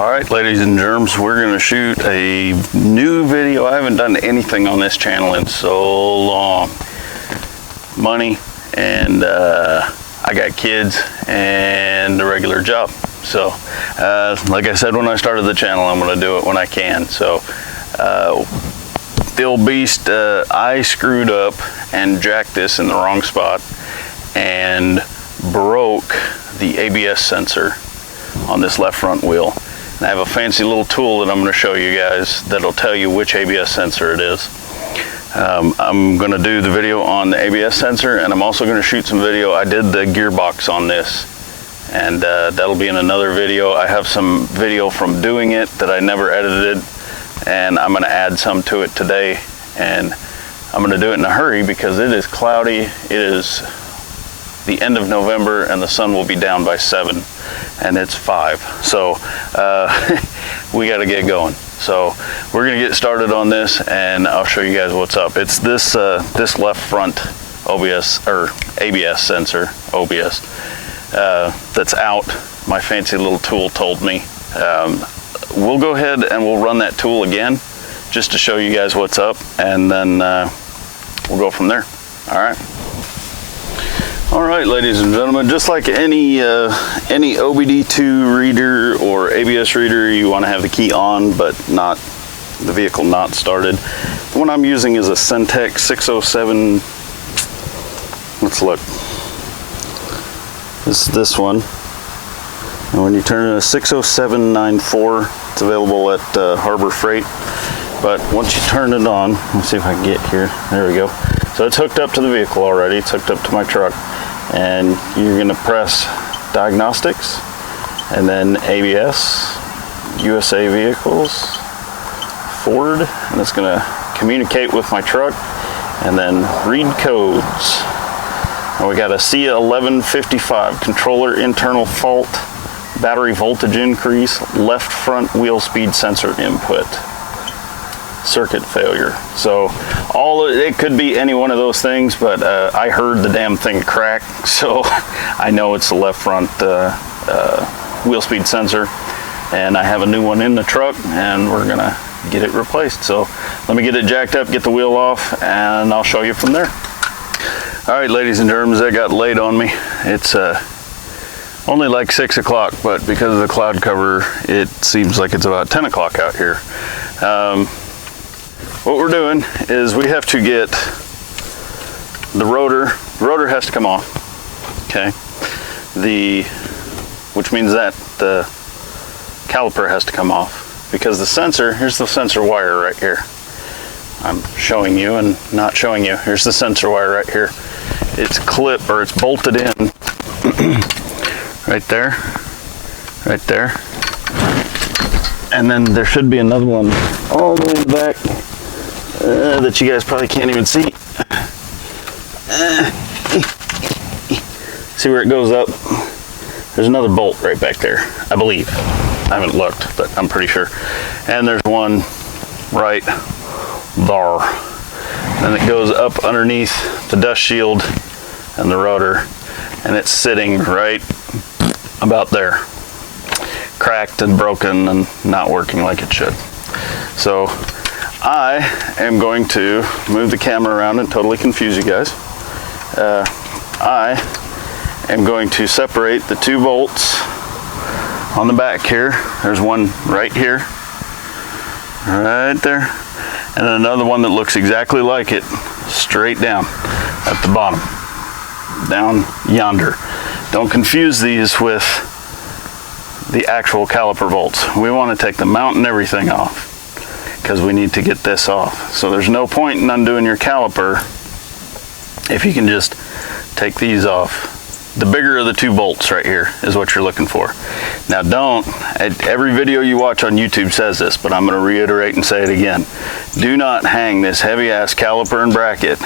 Alright, ladies and germs, we're going to shoot a new video. I haven't done anything on this channel in so long. Money, and I got kids and a regular job. So, like I said when I started the channel, I'm going to do it when I can. So, the old beast, I screwed up and jacked this in the wrong spot and broke the ABS sensor on this left front wheel. And I have a fancy little tool that I'm going to show you guys that'll tell you which ABS sensor it is. I'm going to do the video on the ABS sensor, and I'm also going to shoot some video. I did the gearbox on this, and that'll be in another video. I have some video from doing it that I never edited, and I'm going to add some to it today. And I'm going to do it in a hurry because it is cloudy. It is the end of November, and the sun will be down by 7. And it's 5, so we got to get going. So we're gonna get started on this, and I'll show you guys what's up. It's this this left front ABS sensor, OBS, that's out. My fancy little tool told me. We'll go ahead and we'll run that tool again just to show you guys what's up, and then we'll go from there. All right. All right, ladies and gentlemen, just like any OBD2 reader or ABS reader, you want to have the key on, but not the vehicle not started. The one I'm using is a Centec 607. Let's look. This one. And when you turn it a 60794, it's available at Harbor Freight. But once you turn it on, let's see if I can get here. There we go. So it's hooked up to the vehicle already. It's hooked up to my truck. And you're going to press diagnostics, and then ABS, USA vehicles, Ford, and it's going to communicate with my truck, and then read codes. And we got a C1155 controller internal fault, battery voltage increase, left front wheel speed sensor input, circuit failure. So it could be any one of those things, but I heard the damn thing crack, so I know it's the left front wheel speed sensor, and I have a new one in the truck, and we're gonna get it replaced. So let me get it jacked up, get the wheel off, and I'll show you from there. All right, ladies and germs, that got late on me. It's only like 6 o'clock, but because of the cloud cover, it seems like it's about 10 o'clock out here. What we're doing is we have to get the rotor. The rotor has to come off, okay? Which means that the caliper has to come off, because the sensor, here's the sensor wire right here. I'm showing you and not showing you. Here's the sensor wire right here. It's it's bolted in right there, right there. And then there should be another one all the way in the back. That you guys probably can't even see. See where it goes up? There's another bolt right back there, I believe. I haven't looked, but I'm pretty sure. And there's one right there. Then it goes up underneath the dust shield and the rotor, and it's sitting right about there. Cracked and broken and not working like it should. So I am going to move the camera around and totally confuse you guys. I am going to separate the 2 bolts on the back here. There's one right here, right there, and then another one that looks exactly like it straight down at the bottom, down yonder. Don't confuse these with the actual caliper bolts. We want to take the mount and everything off, because we need to get this off. So there's no point in undoing your caliper if you can just take these off. The bigger of the 2 bolts right here is what you're looking for. Now every video you watch on YouTube says this, but I'm going to reiterate and say it again. Do not hang this heavy ass caliper and bracket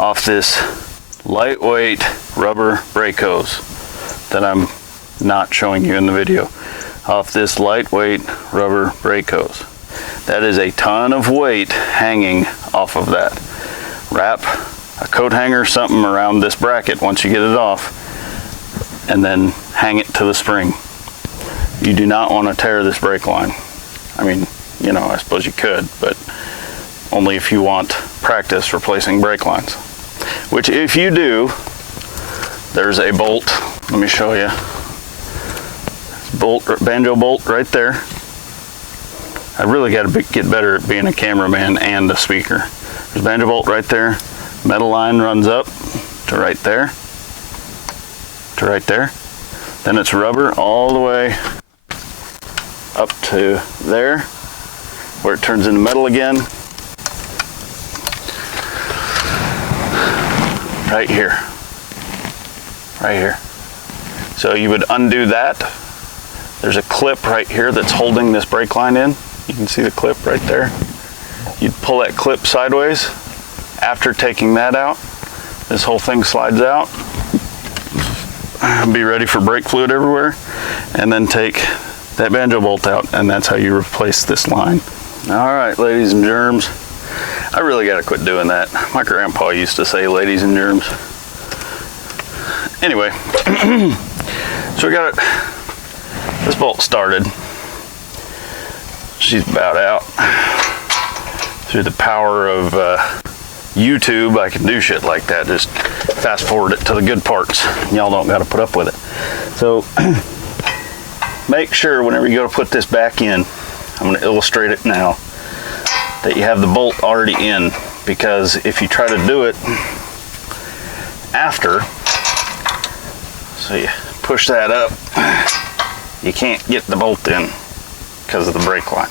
off this lightweight rubber brake hose that I'm not showing you in the video. Off this lightweight rubber brake hose. That is a ton of weight hanging off of that. Wrap a coat hanger, something around this bracket once you get it off, and then hang it to the spring. You do not want to tear this brake line. I mean, you know, I suppose you could, but only if you want practice replacing brake lines. Which if you do, there's a bolt. Let me show you. Bolt, banjo bolt right there. I really got to get better at being a cameraman and a speaker. There's a banjo bolt right there. Metal line runs up to right there. To right there. Then it's rubber all the way up to there, where it turns into metal again. Right here. Right here. So you would undo that. There's a clip right here that's holding this brake line in. You can see the clip right there. You'd pull that clip sideways. After taking that out, this whole thing slides out. Be ready for brake fluid everywhere. And then take that banjo bolt out, and that's how you replace this line. All right, ladies and germs. I really got to quit doing that. My grandpa used to say ladies and germs. Anyway, so we got it. This bolt started. She's about out. Through the power of YouTube, I can do shit like that. Just fast forward it to the good parts. Y'all don't got to put up with it. So make sure whenever you go to put this back in, I'm going to illustrate it now, that you have the bolt already in, because if you try to do it after, so you push that up, you can't get the bolt in because of the brake line.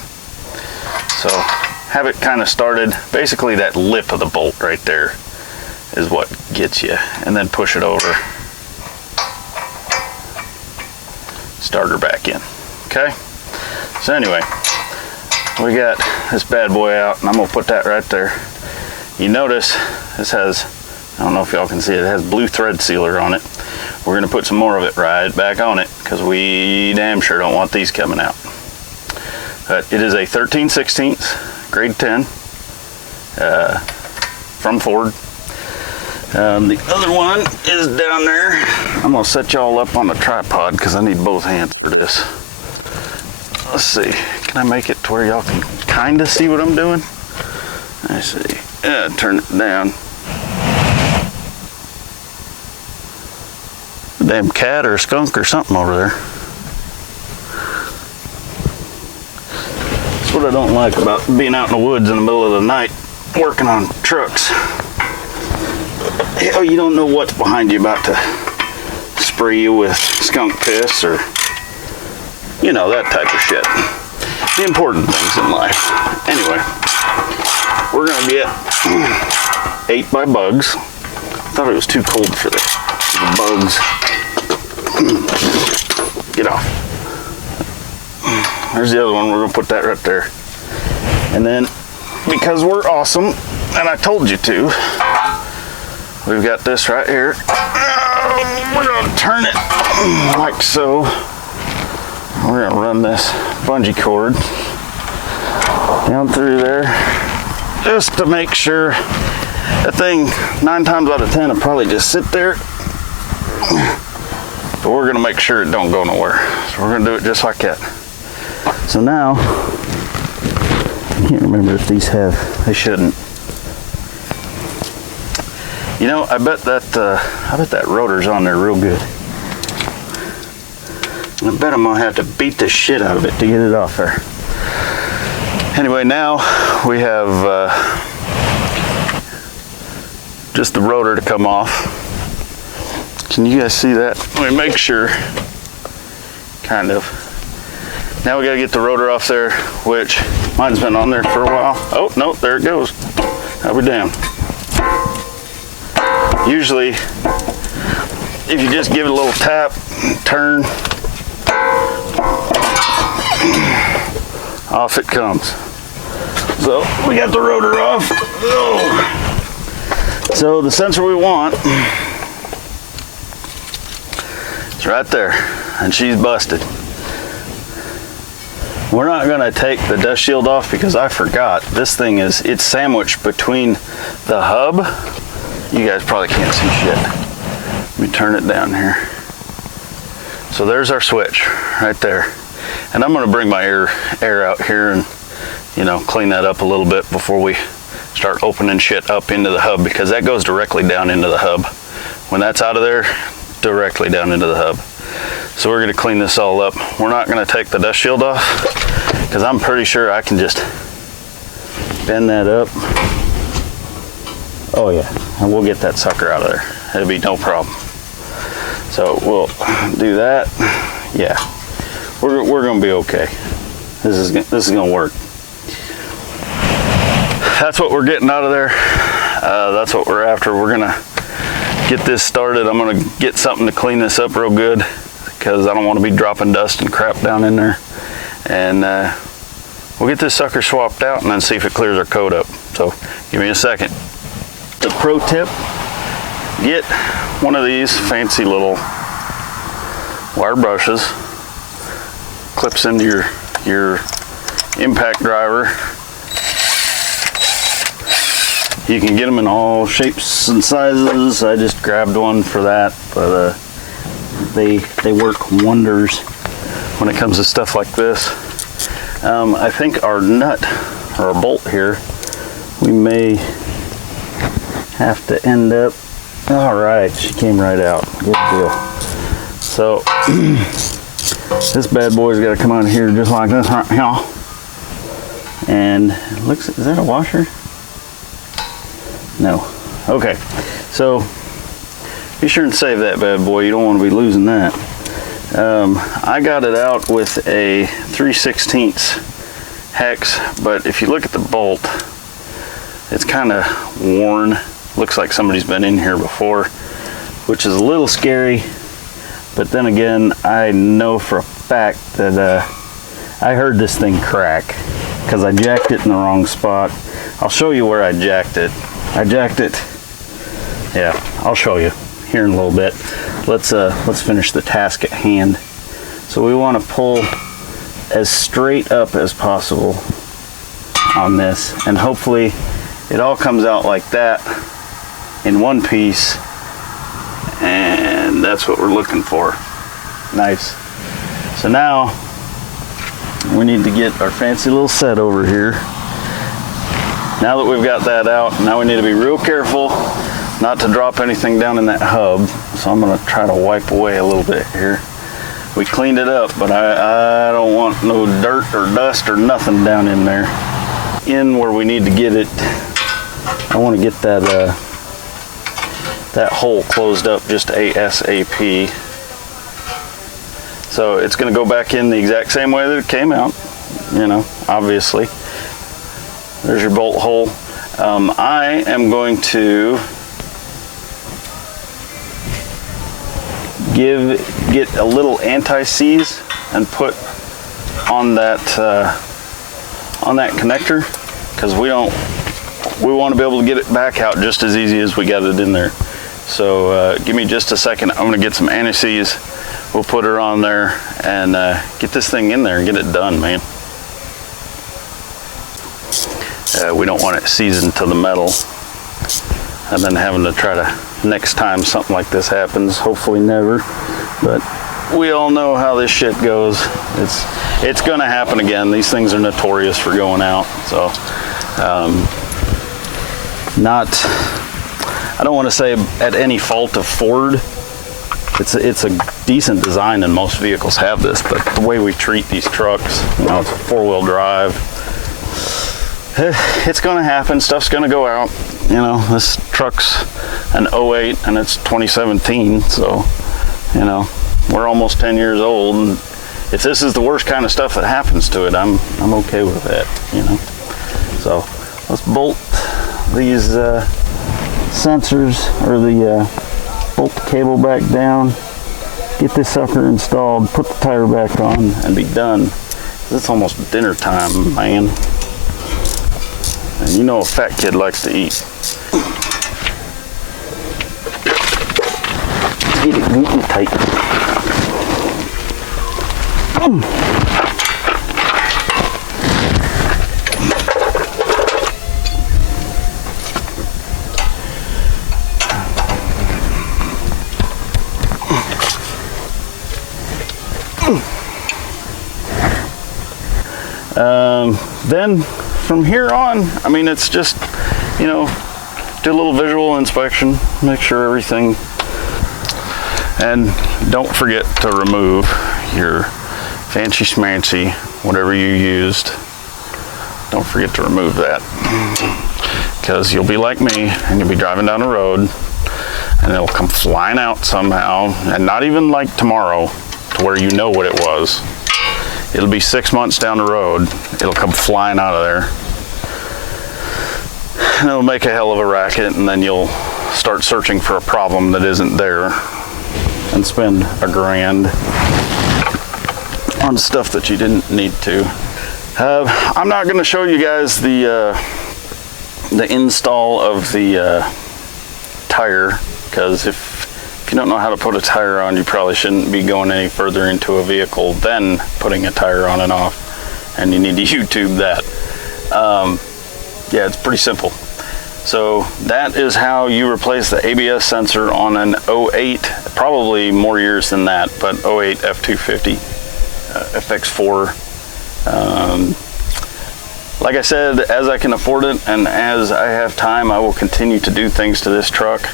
So have it kind of started, basically that lip of the bolt right there is what gets you, and then push it over, start her back in. Okay, so anyway, we got this bad boy out, and I'm gonna put that right there. You notice this has, I don't know if y'all can see it, it has blue thread sealer on it. We're gonna put some more of it right back on it, because we damn sure don't want these coming out. But it is a 13/16 grade 10 from Ford. The other one is down there. I'm gonna set y'all up on a tripod because I need both hands for this. Let's see, can I make it to where y'all can kind of see what I'm doing? I see, turn it down. A damn cat or a skunk or something over there. That's what I don't like about being out in the woods in the middle of the night working on trucks. Hell, you don't know what's behind you about to spray you with skunk piss or, you know, that type of shit. The important things in life. Anyway, we're gonna get ate by bugs. I thought it was too cold for the bugs. Get off. There's the other one. We're gonna put that right there. And then, because we're awesome, and I told you to, we've got this right here. We're gonna turn it like so. We're gonna run this bungee cord down through there, just to make sure. That thing, 9 times out of 10, will probably just sit there. But we're gonna make sure it don't go nowhere. So we're gonna do it just like that. So now, I can't remember if these have, they shouldn't. You know, I bet that rotor's on there real good. I bet I'm gonna have to beat the shit out of it to get it off there. Anyway, now we have just the rotor to come off. Can you guys see that? Let me make sure. Kind of. Now we gotta get the rotor off there, which mine's been on there for a while. Oh, no, there it goes. I'll be damned. Usually, if you just give it a little tap, turn, off it comes. So we got the rotor off. Oh. So the sensor we want is right there, and she's busted. We're not gonna take the dust shield off because I forgot. This thing it's sandwiched between the hub. You guys probably can't see shit. Let me turn it down here. So there's our switch right there. And I'm going to bring my air out here and, you know, clean that up a little bit before we start opening shit up into the hub, because that goes directly down into the hub. When that's out of there, directly down into the hub. So we're going to clean this all up. We're not going to take the dust shield off, because I'm pretty sure I can just bend that up. Oh yeah, and we'll get that sucker out of there. It'll be no problem. So we'll do that. Yeah, we're going to be okay. This is going to work. That's what we're getting out of there. That's what we're after. We're gonna get this started. I'm gonna get something to clean this up real good, because I don't want to be dropping dust and crap down in there. And we'll get this sucker swapped out and then see if it clears our coat up. So give me a second. The pro tip: get one of these fancy little wire brushes. Clips into your impact driver. You can get them in all shapes and sizes. I just grabbed one for that, but they work wonders when it comes to stuff like this. I think our nut, or our bolt here, we may have to end up. All right, she came right out. Good deal. So this bad boy's got to come out here just like this right here. And it looks, is that a washer? No. Okay, so be sure and save that bad boy. You don't want to be losing that. I got it out with a 3/16 hex, but if you look at the bolt, it's kind of worn. Looks like somebody's been in here before, which is a little scary. But then again, I know for a fact that I heard this thing crack because I jacked it in the wrong spot. I'll show you where I jacked it. I jacked it. Yeah, I'll show you here in a little bit. Let's finish the task at hand. So we want to pull as straight up as possible on this, and hopefully it all comes out like that in one piece, and that's what we're looking for. Nice. So now we need to get our fancy little set over here. Now that we've got that out, now we need to be real careful not to drop anything down in that hub. So I'm going to try to wipe away a little bit here. We cleaned it up, but I don't want no dirt or dust or nothing down in there. In where we need to get it, I want to get that that hole closed up just ASAP. So it's going to go back in the exact same way that it came out, you know, obviously. There's your bolt hole. I am going to get a little anti-seize and put on that connector, because we want to be able to get it back out just as easy as we got it in there. So give me just a second. I'm going to get some anti-seize. We'll put her on there and get this thing in there and get it done, man. We don't want it seasoned to the metal and then having to try to, next time something like this happens, hopefully never, but we all know how this shit goes. It's gonna happen again. These things are notorious for going out. So I don't want to say at any fault of Ford. It's a decent design and most vehicles have this, but the way we treat these trucks, you know, it's a four-wheel drive. It's gonna happen, stuff's gonna go out. You know, this truck's an 08 and it's 2017, so, you know, we're almost 10 years old, and if this is the worst kind of stuff that happens to it, I'm okay with that, you know. So let's bolt these sensors, or the bolt the cable back down, get this sucker installed, put the tire back on, and be done. It's almost dinner time, man. And you know a fat kid likes to eat. Eat it neat and tight. Then from here on, I mean, it's just, you know, do a little visual inspection, make sure everything, and don't forget to remove your fancy schmancy, whatever you used. Don't forget to remove that, because you'll be like me and you'll be driving down the road and it'll come flying out somehow, and not even like tomorrow to where you know what it was. It'll be 6 months down the road, it'll come flying out of there. And it'll make a hell of a racket, and then you'll start searching for a problem that isn't there and spend $1,000 on stuff that you didn't need to. I'm not going to show you guys the install of the tire, because if you don't know how to put a tire on, you probably shouldn't be going any further into a vehicle than putting a tire on and off, and you need to YouTube that. Yeah, it's pretty simple. So that is how you replace the ABS sensor on an 08, probably more years than that, but 08 F-250 FX4. Like I said, as I can afford it and as I have time, I will continue to do things to this truck.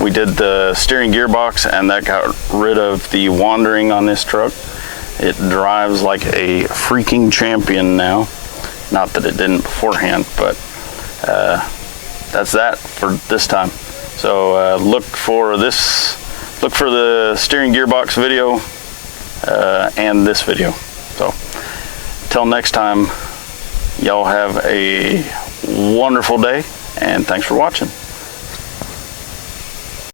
We did the steering gearbox, and that got rid of the wandering on this truck. It drives like a freaking champion now. Not that it didn't beforehand, but that's that for this time. So look for the steering gearbox video and this video. So till next time, y'all have a wonderful day, and thanks for watching.